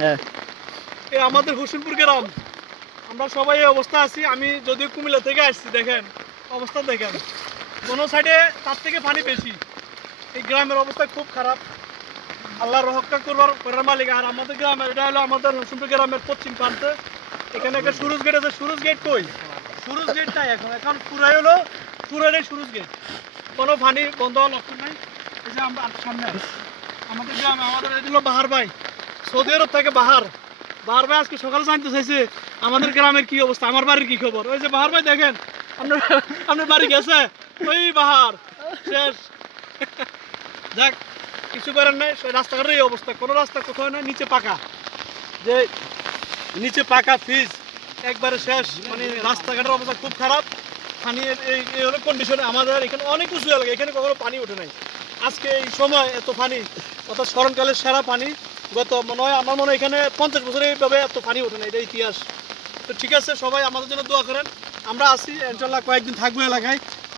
হ্যাঁ এই আমাদের হোসেনপুর গ্রাম, আমরা সবাই এই অবস্থা আছি। আমি যদিও কুমিল্লা থেকে আসছি, দেখেন অবস্থা দেখেন, কোনো সাইডে তার থেকে পানি বেশি। এই গ্রামের অবস্থা খুব খারাপ। আল্লাহর রহকা করার মালিক। আর আমাদের গ্রামের, এটা হলো আমাদের হোসেনপুর গ্রামের পশ্চিম প্রান্তে। এখানে একটা সুরুজ গেট আছে। সুরুজ গেট কই? সুরুজ গেট নাই এখন, এখন পুরাই হলো পুরাই সুরুজ গেট। কোনো পানি বন্ধ হওয়ার লক্ষণ নাই। এই যে আমরা সামনে আমাদের গ্রামে, আমাদের এটা হলো বাহার ভাই, সৌদি আরব থেকে বাহার ভাই আজকে সকালে জানতে চাইছে আমাদের গ্রামের কি অবস্থা, আমার বাড়ির কি খবর। ওই যে বাহার ভাই দেখেন, আপনার আপনার বাড়ি গেছে ওই বাহার শেষ। যাক, কিছু করার নাই, রাস্তাঘাটের এই অবস্থা। কোনো রাস্তা কোথাও নাই, নিচে পাকা, যে নিচে পাকা ফিজ একবারে শেষ। মানে রাস্তাঘাটের অবস্থা খুব খারাপ। পানির এই হলো কন্ডিশনে। আমাদের এখানে অনেক উঁচু এলাকা, এখানে কখনো পানি ওঠে নাই। আজকে এই সময় এত পানি, অর্থাৎ স্মরণকালের সেরা পানি। গত মনে হয়, আমার মনে হয় এখানে 50 বছরে এইভাবে এত পানি ওঠে না, এটা ইতিহাস। তো ঠিক আছে, সবাই আমাদের জন্য দোয়া করেন। আমরা আছি, ইনশাল্লাহ কয়েকদিন থাকবো এলাকায়।